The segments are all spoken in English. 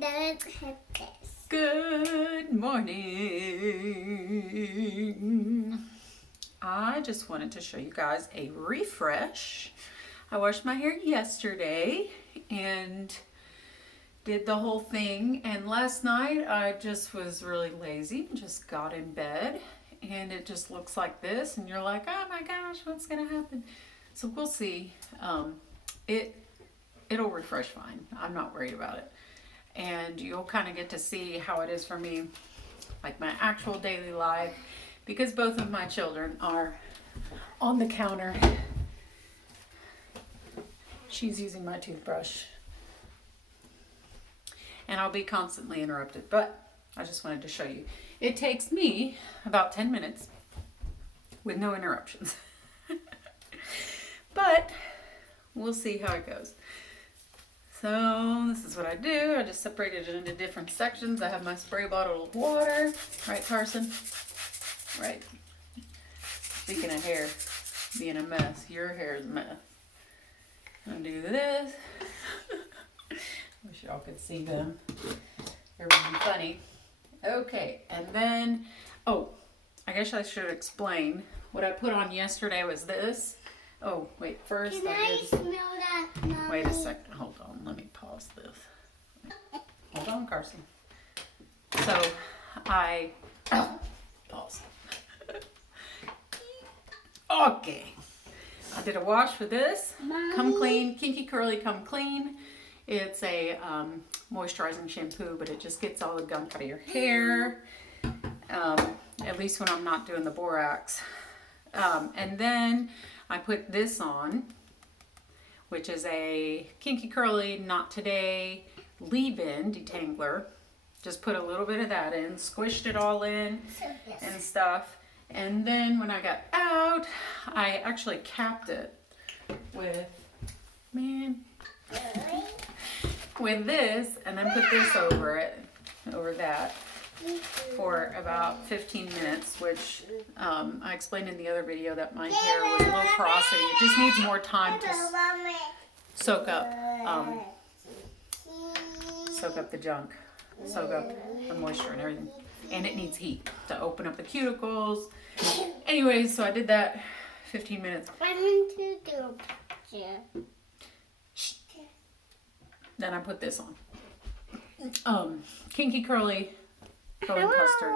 didn't hit this. Good morning. I just wanted to show you guys a refresh. I washed my hair yesterday and did the whole thing, and last night I just was really lazy, just got in bed, and it just looks like this, and you're like, oh my gosh, what's gonna happen? So we'll see. It'll refresh fine. I'm not worried about it. And you'll kind of get to see how it is for me, like my actual daily life, because both of my children are on the counter. She's using my toothbrush. And I'll be constantly interrupted, but I just wanted to show you. It takes me about 10 minutes with no interruptions. But we'll see how it goes. So this is what I do. I just separated it into different sections. I have my spray bottle of water. Right, Carson? Right. Speaking of hair being a mess, your hair is a mess. I'm gonna do this. Wish y'all could see them. They're really funny. Okay, and then, oh, I guess I should explain. What I put on yesterday was this. Oh, wait, first Can I smell that, Mommy? Wait a second, hold on, let me pause this. Hold on, Carson. So, pause. Okay, I did a wash for this. Mommy? Come Clean, Kinky Curly Come Clean. It's a moisturizing shampoo, but it just gets all the gunk out of your hair. At least when I'm not doing the borax. And then I put this on, which is a Kinky Curly Not Today leave-in detangler. Just put a little bit of that in, squished it all in and stuff. And then when I got out, I actually capped it with, with this, and then put this over it, over that, for about 15 minutes, which I explained in the other video that my hair was low porosity. It just needs more time to soak up the junk, soak up the moisture and everything. And it needs heat to open up the cuticles. Anyways, so I did that 15 minutes. I'm going to do a picture. Then I put this on. Kinky Curly Curling Custard.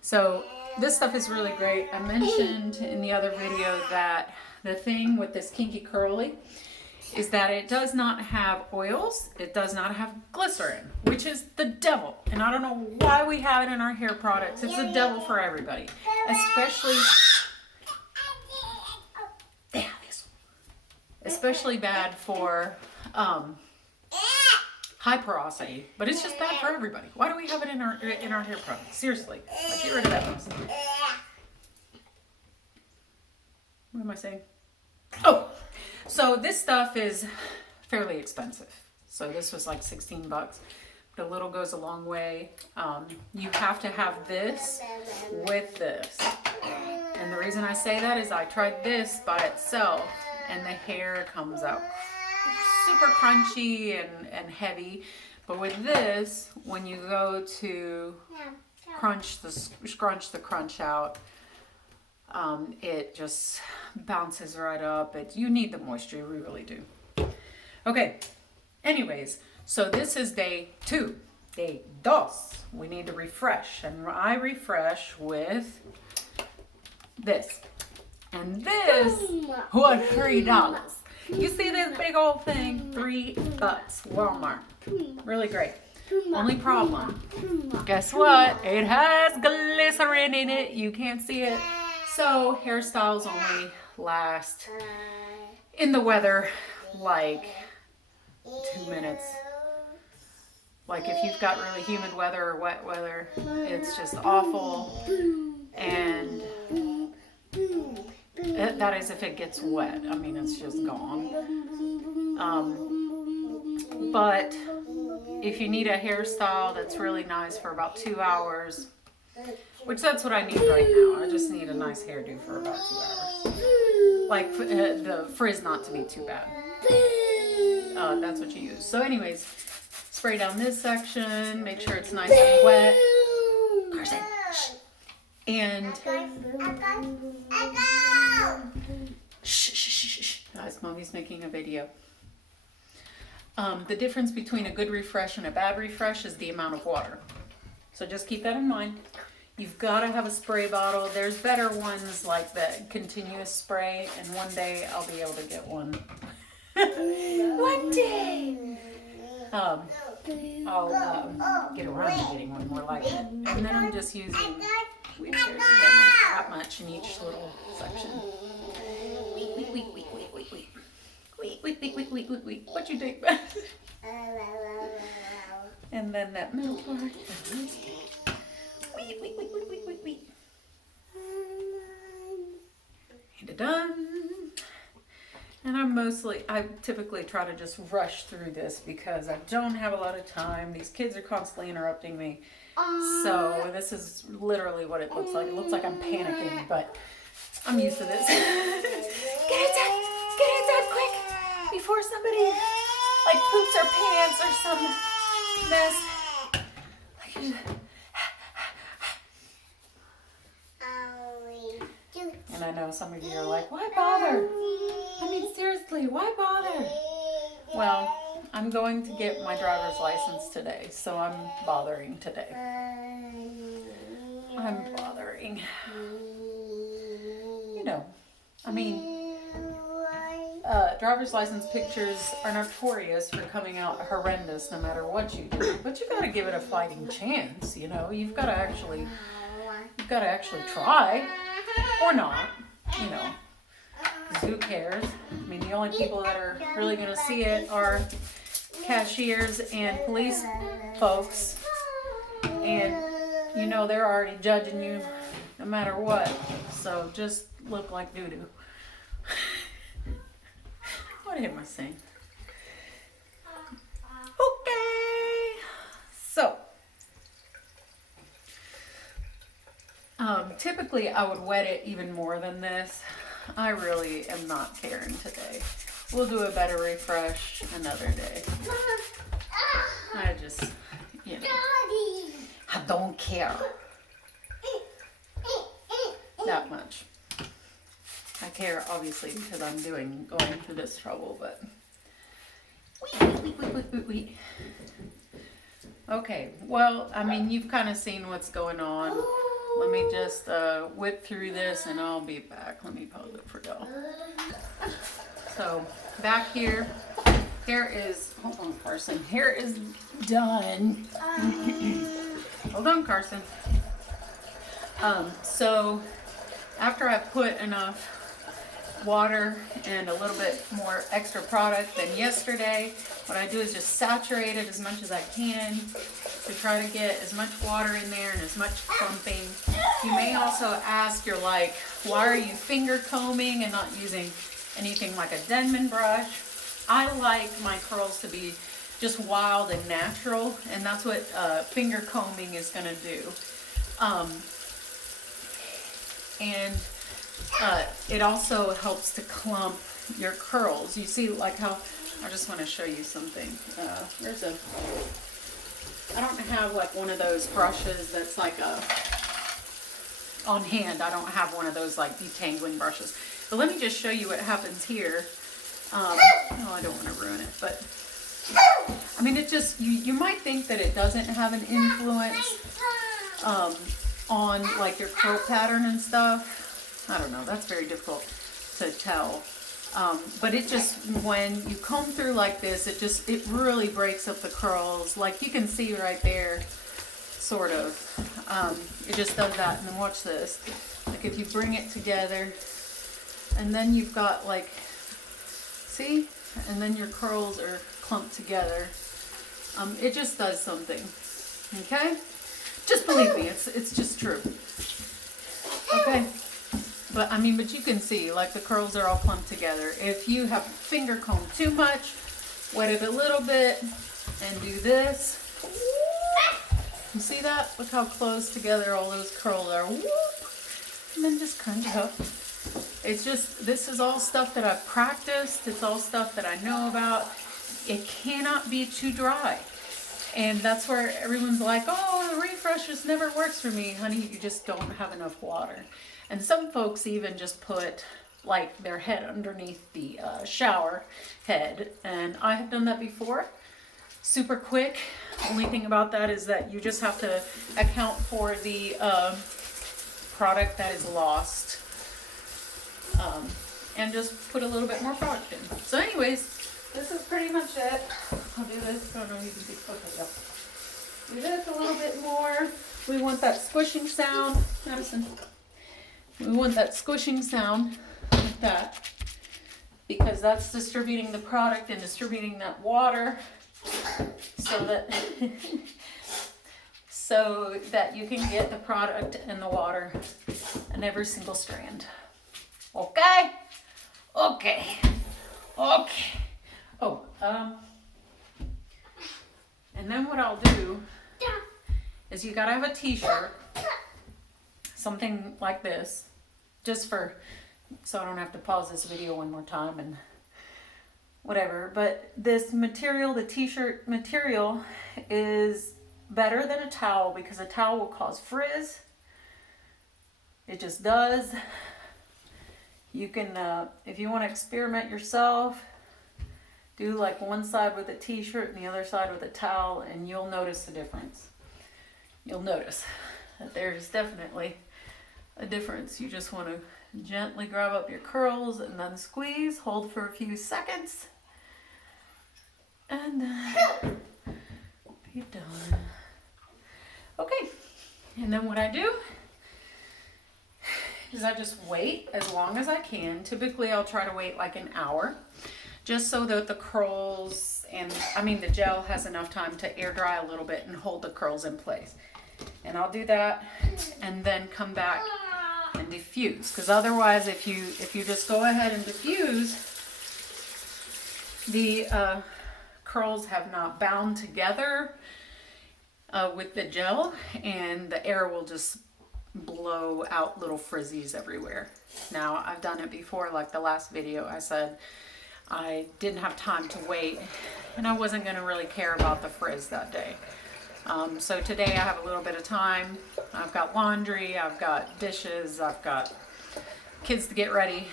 So this stuff is really great. I mentioned in the other video that the thing with this Kinky Curly is that it does not have oils. It does not have glycerin, which is the devil. And I don't know why we have it in our hair products. It's the devil for everybody. Especially bad for high porosity, but it's just bad for everybody. Why do we have it in our hair products? Seriously, like, get rid of that mess. What am I saying? Oh, so this stuff is fairly expensive. So this was like 16 bucks. But a little goes a long way. You have to have this with this. And the reason I say that is I tried this by itself, and the hair comes out super crunchy and heavy, but with this, when you go to scrunch the crunch out, it just bounces right up. You need the moisture, you really do. Okay, anyways, so this is day 2, day dos. We need to refresh, and I refresh with this, and this was $3. You see this big old thing? $3, Walmart. Really great. Only problem, guess what? It has glycerin in it. You can't see it. So hairstyles only last in the weather like 2 minutes. Like if you've got really humid weather or wet weather, it's just awful. And that is if it gets wet. I mean, it's just gone. But if you need a hairstyle that's really nice for about 2 hours, which that's what I need right now. I just need a nice hairdo for about 2 hours. Like the frizz not to be too bad. That's what you use. So anyways, spray down this section, make sure it's nice and wet. Carson, shh. And shh, shh, shh, shh. Guys, Mommy's making a video. The difference between a good refresh and a bad refresh is the amount of water. So just keep that in mind. You've got to have a spray bottle. There's better ones like the continuous spray, and one day I'll be able to get one. One day! I'll get around to getting one more like it. And then I'm just using wheat shears again, that much in each little section. Wait. What you think? And then that middle part. Wait. And done. And I typically try to just rush through this because I don't have a lot of time. These kids are constantly interrupting me. So this is literally what it looks like. It looks like I'm panicking, but I'm used to this. Get it done quick before somebody like poops their pants or some mess. And I know some of you are like, why bother? I mean, seriously, why bother? Well, I'm going to get my driver's license today, so I'm bothering today. I'm bothering. You know, I mean, driver's license pictures are notorious for coming out horrendous no matter what you do. But you got to give it a fighting chance, you know. You've got to actually try. Or not, you know, 'cause who cares? I mean, the only people that are really going to see it are cashiers and police folks. And, you know, they're already judging you no matter what. So just look like doo-doo. What am I saying? Okay. So. Typically I would wet it even more than this. I really am not caring today. We'll do a better refresh another day. I just, you know, I don't care that much. I care obviously because I'm going through this trouble, but wait. Okay, well, I mean, you've kind of seen what's going on. Let me just whip through this and I'll be back. Let me pause it for y'all. So back here is, hold on Carson, here is done. Hold on Carson. So after I put enough water and a little bit more extra product than yesterday, what I do is just saturate it as much as I can to try to get as much water in there and as much clumping. You may also ask, you're like, why are you finger combing and not using anything like a Denman brush? I like my curls to be just wild and natural, and that's what finger combing is going to do. It also helps to clump your curls. You see, like how, I just want to show you something. I don't have like one of those brushes that's like on hand. I don't have one of those like detangling brushes. But let me just show you what happens here. Oh, I don't want to ruin it, but I mean, it just, you might think that it doesn't have an influence on like your curl pattern and stuff. I don't know, that's very difficult to tell. But it just, when you comb through like this, it really breaks up the curls. Like you can see right there, sort of. It just does that. And then watch this. Like if you bring it together, and then you've got like, see? And then your curls are clumped together. It just does something. Okay? Just believe me, it's just true. Okay? But I mean, but you can see, like the curls are all clumped together. If you have finger comb too much, wet it a little bit and do this. You see that? Look how close together all those curls are. Whoop! And then just crunch it up. It's just, this is all stuff that I've practiced. It's all stuff that I know about. It cannot be too dry. And that's where everyone's like, oh, the refresh just never works for me. Honey, you just don't have enough water. And some folks even just put like their head underneath the shower head. And I have done that before. Super quick. Only thing about that is that you just have to account for the product that is lost. And just put a little bit more product in. So anyways, this is pretty much it. I'll do this. I don't know if you can see. Okay, yep. Do this a little bit more. We want that squishing sound. Madison. We want that squishing sound like that. Because that's distributing the product and distributing that water so that you can get the product and the water in every single strand. Okay? Okay. Okay. Oh, and then what I'll do is you gotta have a t-shirt, something like this, just for, so I don't have to pause this video one more time and whatever. But this material, the t-shirt material, is better than a towel because a towel will cause frizz. It just does. You can, if you want to experiment yourself, do like one side with a t-shirt and the other side with a towel, and you'll notice the difference. You'll notice that there's definitely a difference. You just want to gently grab up your curls and then squeeze, hold for a few seconds, and be done. Okay, and then what I do is I just wait as long as I can. Typically I'll try to wait like an hour, just so that the curls and, the gel has enough time to air dry a little bit and hold the curls in place. And I'll do that and then come back and diffuse. Because otherwise, if you just go ahead and diffuse, the curls have not bound together with the gel, and the air will just blow out little frizzies everywhere. Now, I've done it before, like the last video I said I didn't have time to wait and I wasn't going to really care about the frizz that day. So today I have a little bit of time. I've got laundry, I've got dishes, I've got kids to get ready.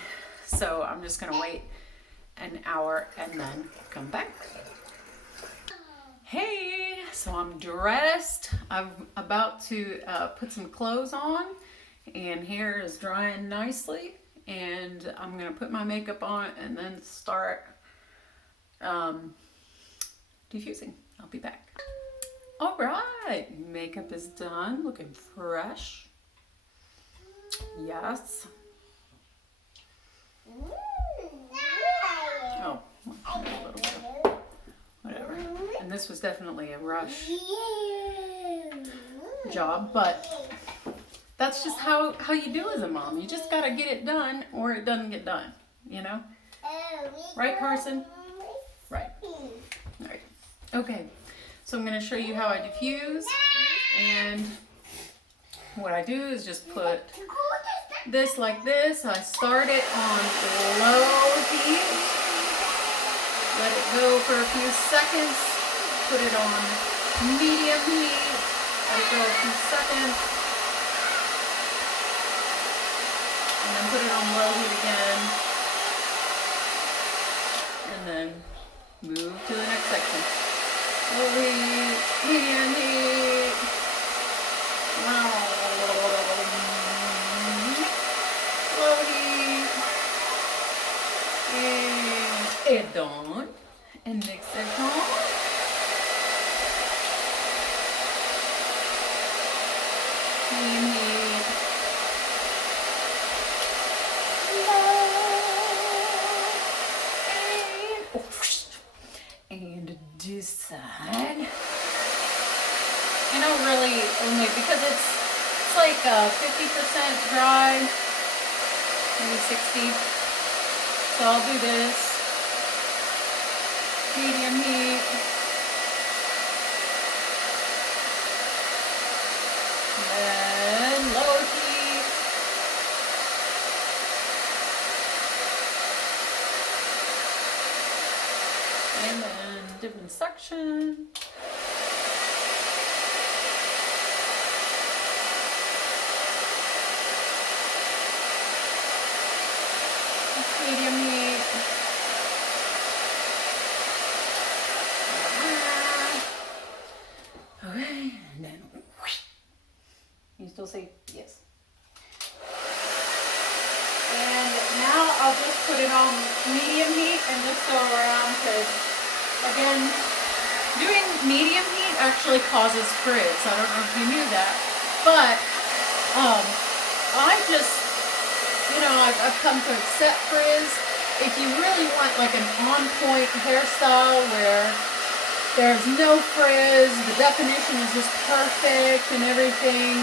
So I'm just going to wait an hour and then come back. Hey, so I'm dressed. I'm about to put some clothes on, and hair is drying nicely, and I'm gonna put my makeup on and then start diffusing. I'll be back. All right, makeup is done, looking fresh. Yes. Oh, a little bit. Whatever. And this was definitely a rush job, but that's just how you do as a mom. You just gotta get it done or it doesn't get done, you know? Right, Carson? Right. All right. Okay. So I'm gonna show you how I diffuse, and what I do is just put this like this. I start it on low heat. Let it go for a few seconds. Put it on medium heat. Let it go a few seconds. And then put it on low heat again. And then move to the next section. Low heat, medium heat. Low heat. And done. And mix it on. Medium heat. And decide. Really only because it's like 50% dry, maybe 60. So I'll do this. Medium heat. Then low heat. And then different section. And then whoosh. You still see? Yes. And now I'll just put it on medium heat and just go around because, again, doing medium heat actually causes frizz. I don't know if you knew that. But I just, I've come to accept frizz. If you really want like an on-point hairstyle where there's no frizz, the definition is just perfect and everything,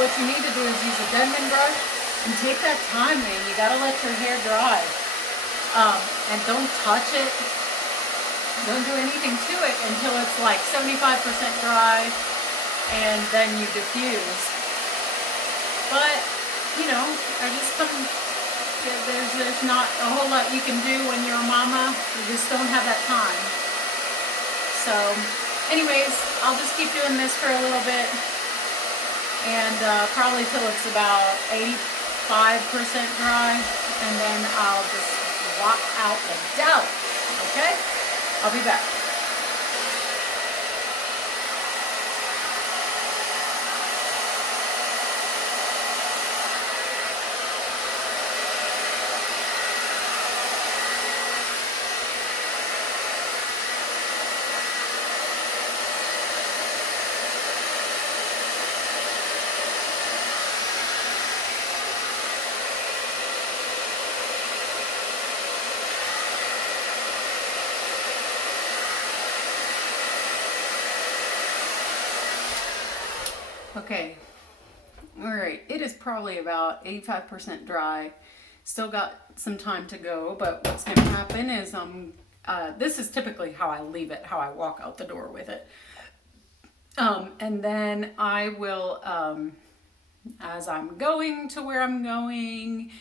what you need to do is use a Denman brush and take that time, man. You gotta let your hair dry. And don't touch it. Don't do anything to it until it's like 75% dry, and then you diffuse. But, I just there's not a whole lot you can do when you're a mama. You just don't have that time. So, anyways, I'll just keep doing this for a little bit, and probably till it's about 85% dry, and then I'll just swap out the dough. Okay? I'll be back. Okay, all right, it is probably about 85% dry. Still got some time to go, but what's gonna happen is this is typically how I leave it, how I walk out the door with it. And then I will, as I'm going to where I'm going,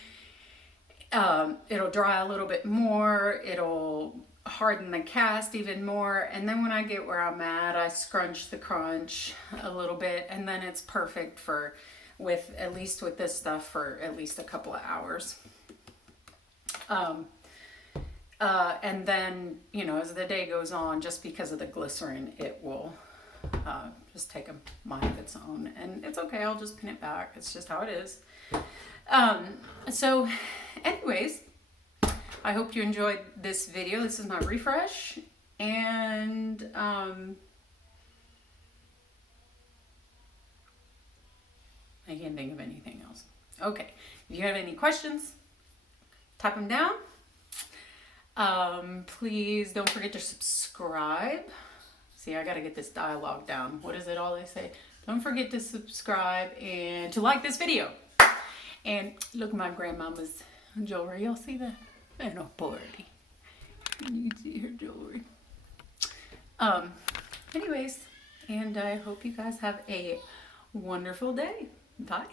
it'll dry a little bit more, it'll harden the cast even more, and then when I get where I'm at, I scrunch the crunch a little bit, and then it's perfect at least with this stuff for at least a couple of hours. And then, as the day goes on, just because of the glycerin, it will just take a mind of its own, and it's okay. I'll just pin it back. It's just how it is. So anyways, I hope you enjoyed this video. This is my refresh, and I can't think of anything else. Okay, if you have any questions, type them down. Please don't forget to subscribe. See, I gotta get this dialogue down. What is it all they say? Don't forget to subscribe and to like this video. And look, my grandmama's jewelry. Y'all see that? And a party. You can see her jewelry. Anyways, and I hope you guys have a wonderful day. Bye.